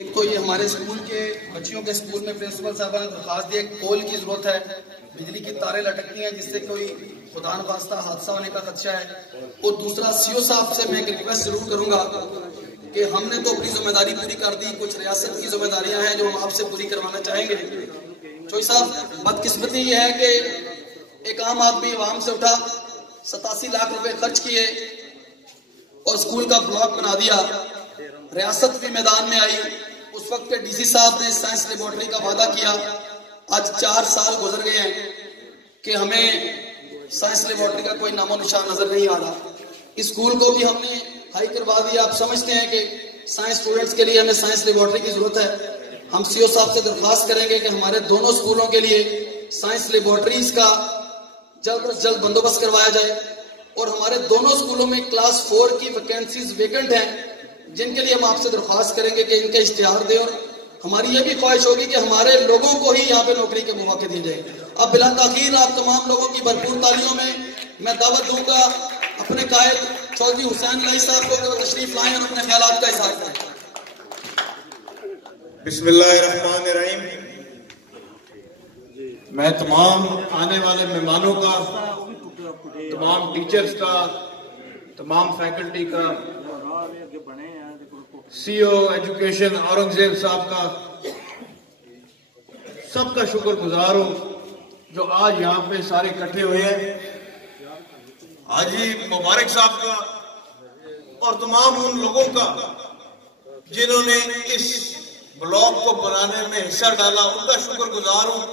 ایک تو یہ ہمارے اسکول کے بچیوں کے اسکول میں پرنسپل صاحبہ نے درخواست دی ایک پول کی ضرورت ہے، بجلی کی تاریں لٹکتی ہیں جس سے کوئی خدا نخواستہ حادثہ ہونے کا خدشہ ہے۔ اور دوسرا CO صاحب سے میں ایک ریکویسٹ ضرور کروں گا کہ ہم نے تو اپنی ذمہ داری پوری کر دی، کچھ ریاست کی ذمہ داریاں ہیں جو ہم آپ سے پوری کروانا چاہیں گے۔ چوئی صاحب، بدقسمتی یہ ہے کہ ایک عام آدمی عوام سے اٹھا 87 لاکھ روپے خرچ کیے اور اسکول کا بلاک بنا دیا، ریاست بھی میدان میں آئی۔ اس وقت کے DC صاحب نے سائنس لیبارٹری کا وعدہ کیا، آج 4 سال گزر گئے ہیں کہ ہمیں سائنس لیبارٹری کا کوئی نام و نشان نظر نہیں آ رہا۔ اسکول کو بھی ہم نے ہائی کروا دیا۔ آپ سمجھتے ہیں کہ سائنس اسٹوڈنٹس کے لیے ہمیں سائنس لیبارٹری کی ضرورت ہے۔ ہم CO صاحب سے درخواست کریں گے کہ ہمارے دونوں اسکولوں کے لیے سائنس لیبارٹریز کا جلد از جلد بندوبست کروایا جائے، اور ہمارے دونوں اسکولوں میں کلاس 4 کی ویکینسیز ویکنٹ ہیں جن کے لیے ہم آپ سے درخواست کریں گے کہ ان کے اشتہار دیں، اور ہماری یہ بھی خواہش ہوگی کہ ہمارے لوگوں کو ہی یہاں پہ نوکری کے مواقع دیے جائیں۔ اب بلا تاخیر آپ تمام لوگوں کی بھرپور تالیوں میں دعوت دوں گا اپنے قائد چودھری حسین علی صاحب کو کہ وہ تشریف لائیں اور اپنے خیالات کا اظہار کریں۔ بسم اللہ الرحمن الرحیم۔ میں تمام آنے والے مہمانوں کا، تمام ٹیچرز کا، تمام فیکلٹی کا، CO ایجوکیشن اورنگزیب صاحب کا، سب کا شکر گزار ہوں جو آج یہاں پہ سارے اکٹھے ہوئے ہیں۔ حاجی مبارک صاحب کا اور تمام ان لوگوں کا جنہوں نے اس بلاک کو بنانے میں حصہ ڈالا، ان کا شکر گزار ہوں۔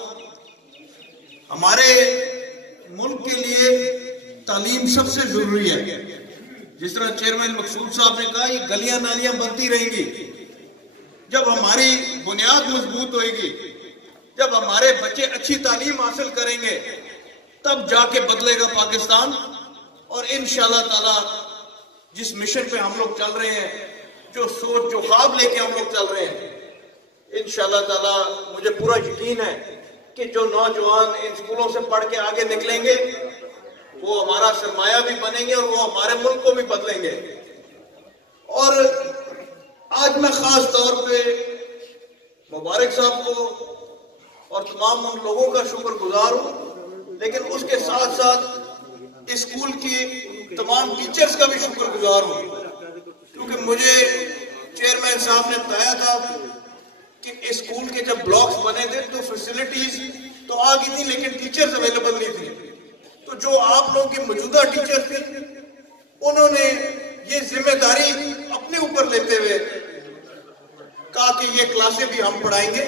ہمارے ملک کے لیے تعلیم سب سے ضروری ہے۔ جس طرح چیئرمین مقصود صاحب نے کہا، یہ گلیاں نالیاں بنتی رہیں گی، جب ہماری بنیاد مضبوط ہوئے گی، جب ہمارے بچے اچھی تعلیم حاصل کریں گے، تب جا کے بدلے گا پاکستان۔ اور انشاءاللہ تعالی جس مشن پہ ہم لوگ چل رہے ہیں، جو سوچ جو خواب لے کے ہم لوگ چل رہے ہیں، انشاءاللہ تعالی مجھے پورا یقین ہے کہ جو نوجوان ان اسکولوں سے پڑھ کے آگے نکلیں گے وہ ہمارا سرمایہ بھی بنیں گے اور وہ ہمارے ملک کو بھی بدلیں گے۔ اور آج میں خاص طور پہ مبارک صاحب کو اور تمام ان لوگوں کا شکر گزار ہوں، لیکن اس کے ساتھ ساتھ اسکول کی تمام ٹیچرز کا بھی شکر گزار ہوں، کیونکہ مجھے چیئرمین صاحب نے بتایا تھا کہ اسکول کے جب بلاکس بنے تھے تو فیسلٹیز تو آ گئی تھی لیکن ٹیچرز اویلیبل نہیں تھی۔ تو جو آپ لوگوں کے موجودہ ٹیچر تھے انہوں نے یہ ذمہ داری اپنے اوپر لیتے ہوئے کہا کہ یہ کلاسیں بھی ہم پڑھائیں گے۔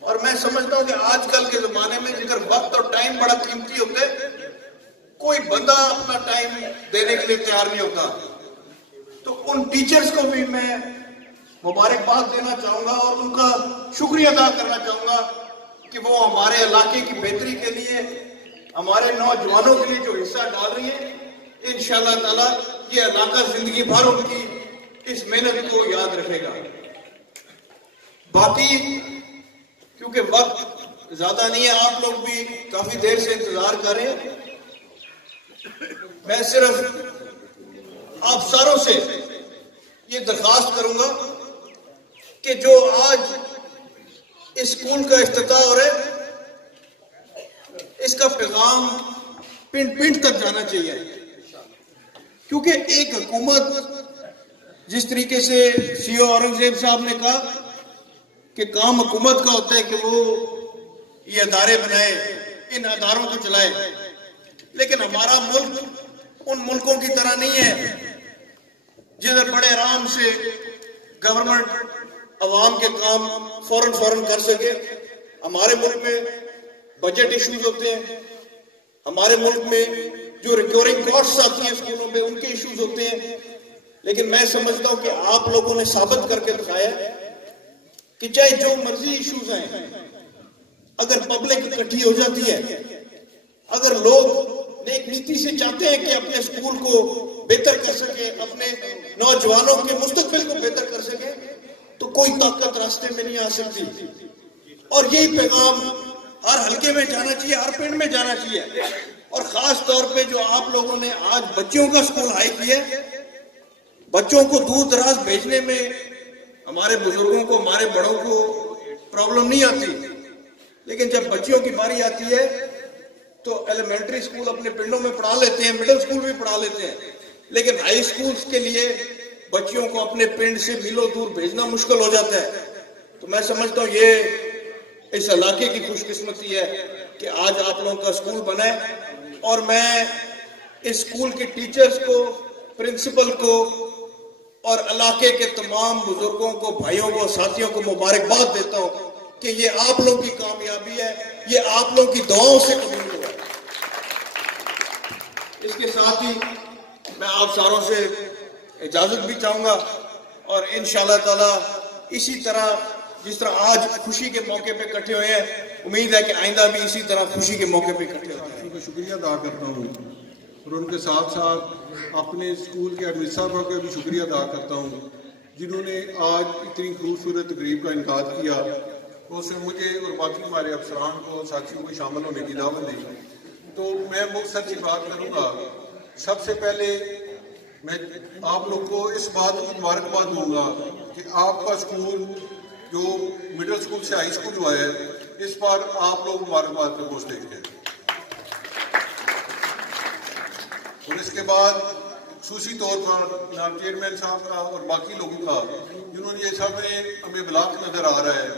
اور میں سمجھتا ہوں کہ آج کل کے زمانے میں اگر وقت اور ٹائم بڑا قیمتی ہوتا ہے، کوئی بندہ اپنا ٹائم دینے کے لیے تیار نہیں ہوتا، تو ان ٹیچرز کو بھی میں مبارکباد دینا چاہوں گا اور ان کا شکریہ ادا کرنا چاہوں گا کہ وہ ہمارے علاقے کی بہتری کے لیے، ہمارے نوجوانوں کے لیے جو حصہ ڈال رہی ہے، انشاءاللہ تعالی یہ علاقہ زندگی بھر ان کی اس محنت کو یاد رکھے گا۔ باقی کیونکہ وقت زیادہ نہیں ہے، آپ لوگ بھی کافی دیر سے انتظار کر رہے ہیں، میں صرف آپ ساروں سے یہ درخواست کروں گا کہ جو آج اسکول کا افتتاح ہو رہا ہے، اس کا پیغام پنڈ پنڈ تک جانا چاہیے، کیونکہ ایک حکومت جس طریقے سے CO اورنگزیب صاحب نے کہا کہ کام حکومت کا ہوتا ہے کہ وہ یہ ادارے بنائے، ان اداروں کو چلائے، لیکن ہمارا ملک ان ملکوں کی طرح نہیں ہے جدھر بڑے آرام سے گورنمنٹ عوام کے کام فوراً کر سکے۔ ہمارے ملک میں بجٹ ایشوز ہوتے ہیں، ہمارے ملک میں جو ریکورنگ کاسٹ آتی ہیں اسکولوں میں ان کے ایشوز ہوتے ہیں، لیکن میں سمجھتا ہوں کہ آپ لوگوں نے ثابت کر کے دکھایا کہ چاہے جو مرضی ایشوز ہیں، اگر پبلک اکٹھی ہو جاتی ہے، اگر لوگ نیک نیتی سے چاہتے ہیں کہ اپنے اسکول کو بہتر کر سکے، اپنے نوجوانوں کے مستقبل کو بہتر کر سکے، تو کوئی طاقت راستے میں نہیں آ سکتی۔ اور یہی پیغام ہر حلقے میں جانا چاہیے، ہر پنڈ میں جانا چاہیے، اور خاص طور پہ جو آپ لوگوں نے آج بچوں کا اسکول ہائی کیا، بچوں کو دور دراز بھیجنے میں ہمارے بزرگوں کو, ہمارے بڑوں کو پرابلم نہیں آتی, لیکن جب بچیوں کی باری آتی ہے تو ایلیمنٹری اسکول اپنے پنڈوں میں پڑھا لیتے ہیں, مڈل اسکول بھی پڑھا لیتے ہیں, لیکن ہائی اسکولز کے لیے بچیوں کو اپنے پنڈ سے میلوں دور بھیجنا مشکل ہو جاتا ہے. تو میں سمجھتا ہوں یہ اس علاقے کی خوش قسمتی ہے کہ آج آپ لوگوں کا اسکول بنا ہے, اور میں اس اسکول کے ٹیچرز کو, پرنسپل کو اور علاقے کے تمام بزرگوں کو, بھائیوں کو, ساتھیوں کو مبارکباد دیتا ہوں کہ یہ آپ لوگوں کی کامیابی ہے, یہ آپ لوگوں کی دعاؤں سے قبول ہوا ہے. اس کے ساتھ ہی میں آپ ساروں سے اجازت بھی چاہوں گا, اور انشاءاللہ تعالی اسی طرح جس طرح آج خوشی کے موقع پہ اکٹھے ہوئے ہیں, امید ہے کہ آئندہ بھی اسی طرح خوشی کے موقع پہ اکٹھے ہوتے ہیں. کا شکریہ ادا کرتا ہوں, اور ان کے ساتھ ساتھ اپنے اسکول کے ایڈمنسٹریٹر کا بھی شکریہ ادا کرتا ہوں جنہوں نے آج اتنی خوبصورت تقریب کا انعقاد کیا, اور اس میں مجھے اور باقی ہمارے افسران کو, ساتھیوں کو شامل ہونے کی دعوت دی. تو میں مختصر سی بات کروں گا. سب سے پہلے میں آپ لوگ کو اس بات کی مبارکباد دوں گا کہ آپ کا اسکول جو مڈل اسکول سے ہائی اسکول ہوا ہے, اس پر آپ لوگ مبارکباد کا گوشت دیکھتے ہیں. اور اس کے بعد خصوصی طور پر جناب چیئرمین صاحب کا اور باقی لوگوں کا جنہوں نے یہ سب ہمیں بلاک نظر آ رہا ہے,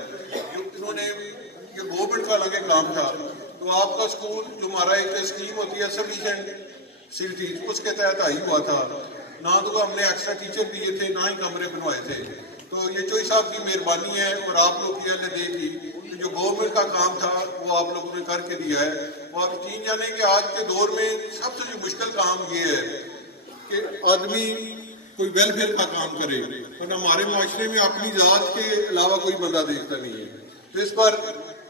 انہوں نے یہ گورنمنٹ کا الگ کام تھا. تو آپ کا اسکول جو ہمارا ایک اسکیم ہوتی ہے سفیشینٹ فیسلٹیز, اس کے تحت آئی ہوا تھا. نہ تو ہم نے ایکسٹرا ٹیچر دیے تھے, نہ ہی کمرے بنوائے تھے. تو یہ چوئی صاحب کی مہربانی ہے اور آپ لوگ کی LDA کی جو گورنمنٹ کا کام تھا وہ آپ لوگوں نے کر کے دیا ہے. وہ آپ یقین جانیں کہ آج کے دور میں سب سے جو مشکل کام یہ ہے کہ آدمی کوئی ویلفیئر کا کام کرے, ورنہ ہمارے معاشرے میں اپنی ذات کے علاوہ کوئی بندہ دیکھتا نہیں ہے. تو اس پر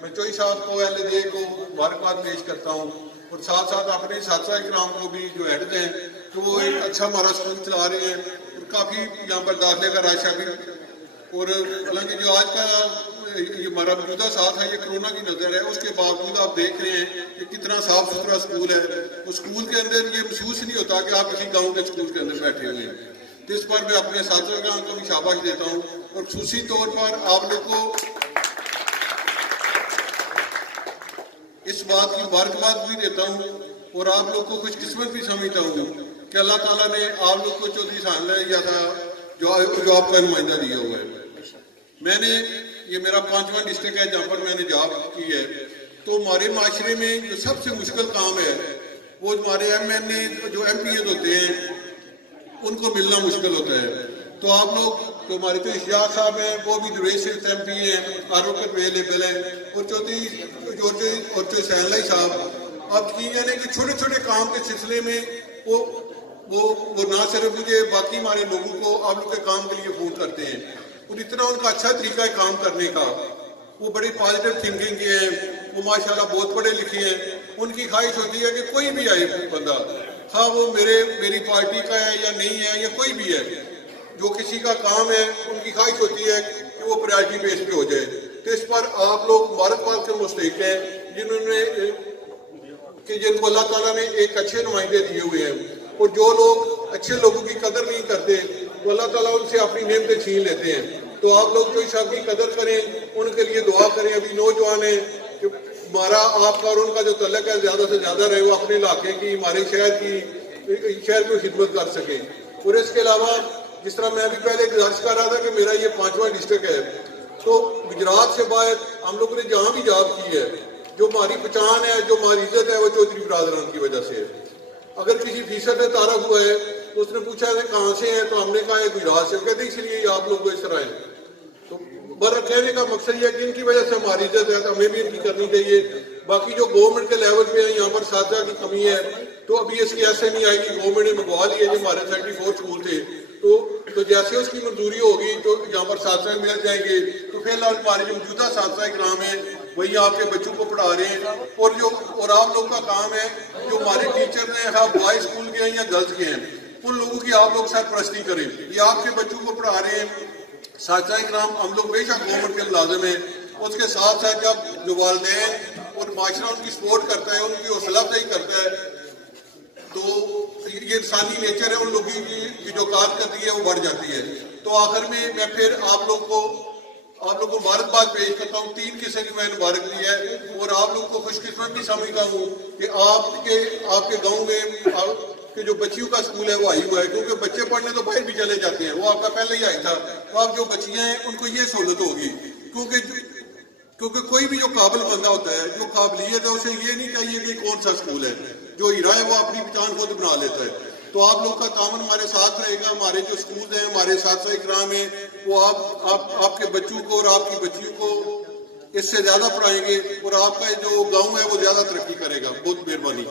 میں چوئی صاحب کو, LDA کو مبارکباد پیش کرتا ہوں, اور ساتھ ساتھ اپنے اساتذہ کرام کو بھی جو ہیڈ ہیں تو وہ ایک اچھا ہمارا اسکول چلا رہے ہیں, اور کافی یہاں پر داخلے کا راشا بھی. اور حالانکہ جو آج کا یہ ہمارا موجودہ ساتھ ہے یہ کرونا کی نظر ہے, اس کے باوجود آپ دیکھ رہے ہیں کہ کتنا صاف ستھرا اسکول ہے. اس اسکول کے اندر یہ محسوس نہیں ہوتا کہ آپ کسی گاؤں کے اسکول کے اندر بیٹھے ہوئے ہیں. تو اس پر میں اپنے اساتذہ کرام کو بھی شاباش دیتا ہوں, اور خصوصی طور پر آپ لوگ کو اس بات کی مبارکباد بھی دیتا ہوں, اور آپ لوگ کو خوش قسمت بھی سمجھتا ہوں کہ اللہ تعالیٰ نے آپ لوگ کو چودھری سال لیا تھا جو آپ کا نمائندہ دیا ہوا ہے. میں نے یہ میرا 5واں ڈسٹرکٹ ہے جہاں پر میں نے جاب کی ہے. تو ہمارے معاشرے میں جو سب سے مشکل کام ہے وہ ہمارے MNA جو MPs ہوتے ہیں ان کو ملنا مشکل ہوتا ہے. تو آپ لوگ جو ہمارے تو اشتیاق صاحب ہیں وہ بھی ریسٹ MP ہیں, RO پہ اویلیبل ہیں, اور چودھری سین لائی صاحب. آپ یقین جانیں کہ چھوٹے چھوٹے کام کے سلسلے میں وہ نہ صرف مجھے باقی ہمارے لوگوں کو آپ لوگ کے کام کے لیے فون کرتے ہیں, اور اتنا ان کا اچھا طریقہ ہے کام کرنے کا. وہ بڑی پازیٹیو تھنکنگ کے ہیں, وہ ماشاءاللہ بہت پڑھے لکھے ہیں. ان کی خواہش ہوتی ہے کہ کوئی بھی آئے بندہ, ہاں وہ میری پارٹی کا ہے یا نہیں ہے یا کوئی بھی ہے, جو کسی کا کام ہے ان کی خواہش ہوتی ہے کہ وہ پرائرٹی بیس پہ ہو جائے. تو اس پر آپ لوگ مبارکباد کے مستحق ہیں جن کو اللہ تعالیٰ نے ایک اچھے نمائندے دیے ہوئے ہیں. اور جو لوگ اچھے لوگوں کی قدر نہیں کرتے تو اللہ تعالیٰ ان سے اپنی نعمتیں چھین لیتے ہیں. تو آپ لوگ چوئی صاحب کی قدر کریں, ان کے لیے دعا کریں. ابھی نوجوان ہیں کہ ہمارا آپ کا اور ان کا جو تعلق ہے زیادہ سے زیادہ رہے, وہ اپنے علاقے کی, ہمارے شہر کی خدمت کر سکیں. اور اس کے علاوہ جس طرح میں ابھی پہلے گزارش کر رہا تھا کہ میرا یہ 5واں ڈسٹرکٹ ہے, تو گجرات سے باہر ہم لوگوں نے جہاں بھی جاب کی ہے جو ہماری پہچان ہے, جو ہماری عزت ہے, وہ چودھری برادران کی وجہ سے ہے. اگر کسی فیصد میں تعارف ہوا ہے تو اس نے پوچھا ہے کہاں سے ہیں, تو ہم نے کہا ہے گجرات سے. کہتے اس لیے آپ لوگ کو اس طرح ہیں. تو برا کہنے کا مقصد یہ ہے کہ ان کی وجہ سے ہماری عزت ہے, تو ہمیں بھی ان کی کرنی چاہیے. باقی جو گورنمنٹ کے لیول پہ ہیں یہاں پر اساتذہ کی کمی ہے, تو ابھی اس کی ایسے نہیں آئے گی. گورنمنٹ نے منگوا لیے جو ہمارے 34 اسکول تھے, تو جیسے اس کی منظوری ہوگی تو یہاں پر اساتذہ مل جائیں گے. تو فی الحال ہمارے جو موجودہ اساتذہ کرام ہیں وہی آپ کے بچوں کو پڑھا رہے ہیں. اور آپ لوگ کا کام ہے جو ہمارے ٹیچر ہیں, ہاں بوائے اسکول کے ہیں یا گرلس کے ہیں, ان لوگوں کی آپ لوگ سرپرستی کریں. یہ آپ کے بچوں کو پڑھا رہے ہیں اساتذہ کرام, ہم لوگ بے شک گورنمنٹ کے ملازم ہیں. اس کے ساتھ ساتھ جب جو والدین اور معاشرہ ان کی سپورٹ کرتا ہے, ان کی حوصلہ افزائی کرتا ہے, تو یہ انسانی نیچر ہے, ان لوگوں کی جو کارکردگی ہے وہ بڑھ جاتی ہے. تو آخر میں میں پھر آپ لوگ کو مبارکباد پیش کرتا ہوں. 3 قسم کی میں مبارک دی ہے اور آپ لوگ کو خوش قسمت بھی سمجھتا ہوں کہ آپ کے گاؤں میں کہ جو بچیوں کا اسکول ہے وہ آئی ہوا ہے, کیونکہ بچے پڑھنے تو باہر بھی چلے جاتے ہیں, وہ آپ کا پہلے ہی آئی تھا. تو آپ جو بچیاں ہیں ان کو یہ سہولت ہوگی, کیونکہ کوئی بھی جو قابل بندہ ہوتا ہے, جو قابلیت ہے, اسے یہ نہیں چاہیے کہ کون سا اسکول ہے. جو ہیرا ہے وہ اپنی پہچان خود بنا لیتا ہے. تو آپ لوگ کا تعاون ہمارے ساتھ رہے گا. ہمارے جو اسکول ہیں, ہمارے اساتذہ کرام ہیں, وہ آپ کے بچوں کو اور آپ کی بچیوں کو اس سے زیادہ پڑھائیں گے, اور آپ کا جو گاؤں ہے وہ زیادہ ترقی کرے گا. بہت مہربانی.